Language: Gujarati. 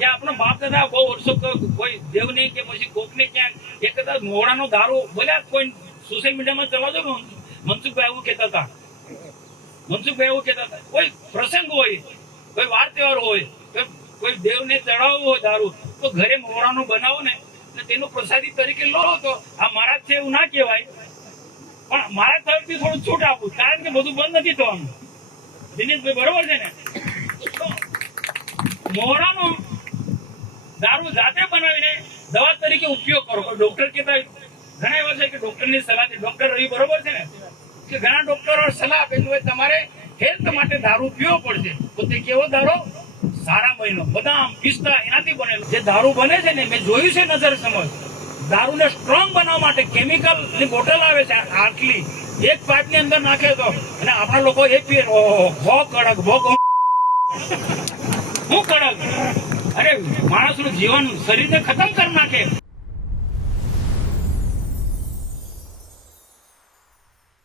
કે આપણો બાપ દાદા બહુ વર્ષો કોઈ દેવની કે પછી કોકને ક્યાંક એક કદાચ મોડાનો દારૂ બોલે કોઈ સોશિયલ મીડિયામાં ચલાવજો ને મનસુખભાઈ એવું કહેતા હતા કોઈ પ્રસંગ હોય કોઈ વાર તહેવાર હોય કોઈ દેવને ચડાવવું હોય દારૂ તો ઘરે મોડાનો બનાવો ને તેનો પ્રસાદી તરીકે લો તો આ મહારાજ છે એવું ના કહેવાય, પણ મારા તરફથી થોડું છૂટ આપું, કારણ કે બધું બંધ નથી થવાનું. દિનેશભાઈ બરોબર છે ને? મોડાનો દારૂ જાતે બનાવીને દવા તરીકે ઉપયોગ કરો. ડોક્ટર કહેતા ઘણા એવા છે કે ડોક્ટરની સલાહ છે, ડોક્ટર રવિ બરોબર છે ને, કે ઘણા ડોક્ટરો સલાહ આપે છે તમારે હેલ્થ માટે દારૂ પીવો પડશે. તો તે કેવો દારૂ? સારા મહિનો બદામ પિસ્તા એનાથી બનેલો જે દારૂ બને છે ને, મેં જોયું છે નજર સમજ. દારૂને સ્ટ્રોંગ બનાવવા માટે કેમિકલ ની બોટલ આવે છે આટલી, એક પાઇપ ની અંદર નાખે તો, અને આપણા લોકો એ પીએ ભો કડક હું કડક. અરે માણસનું જીવન શરીરને ખતમ કરી નાખે.